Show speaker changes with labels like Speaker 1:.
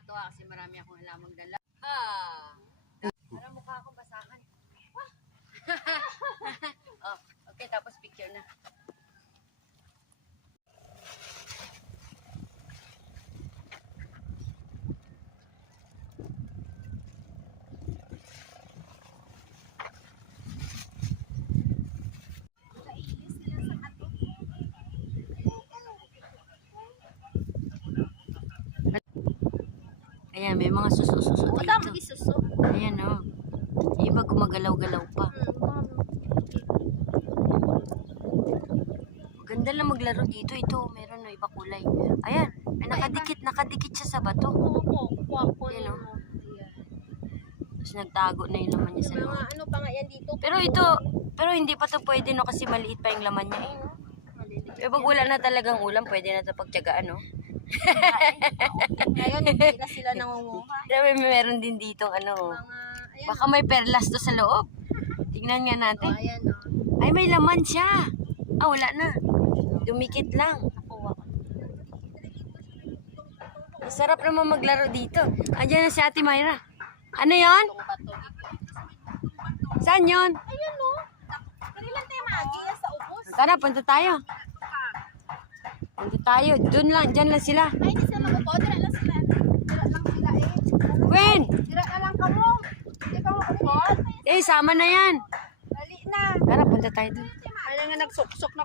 Speaker 1: nakakatuwa kasi marami akong alamang dala. Ah! Parang mukha akong basahan. oh, okay, tapos picture na. Ayan, may mga suso-suso
Speaker 2: O, tama,
Speaker 1: dito.
Speaker 2: isuso.
Speaker 1: Ayan, oh. Yung Iba gumagalaw-galaw pa. Ganda lang maglaro dito. Ito, meron no, iba kulay. Ayan, ay, nakadikit, nakadikit siya sa bato.
Speaker 2: Oo, kuha ko
Speaker 1: Yan,
Speaker 2: yun.
Speaker 1: oh. Tapos nagtago na yung laman niya sa loob.
Speaker 2: ano pa nga yan dito.
Speaker 1: Pero ito, pero hindi pa to pwede no kasi maliit pa yung laman niya eh. Pero pag wala na talagang ulam, pwede na to pagtyagaan no.
Speaker 2: Ngayon, hindi na sila nangunguha.
Speaker 1: May meron din dito ano.
Speaker 2: Mga, ayan.
Speaker 1: Baka may perlas to sa loob. Tingnan nga
Speaker 2: Oh,
Speaker 1: natin.
Speaker 2: ayan, oh.
Speaker 1: Ay, may laman siya. Ah, wala na. Dumikit lang. Masarap naman maglaro dito. Andiyan na si Ate Myra. Ano yon? Saan yon?
Speaker 2: Ayun, no? Kailan tayo magi sa ubos?
Speaker 1: Tara, punta tayo. Punta tayo. Doon lang, dyan lang sila.
Speaker 2: Ay, di sila magupo. Dira lang sila. Dira lang sila eh.
Speaker 1: Gwen!
Speaker 2: Dira na lang kamo. Hindi ka magupo.
Speaker 1: Eh, sama na yan.
Speaker 2: Dali na.
Speaker 1: Tara, punta tayo doon.
Speaker 2: Ay, nga nagsuksok na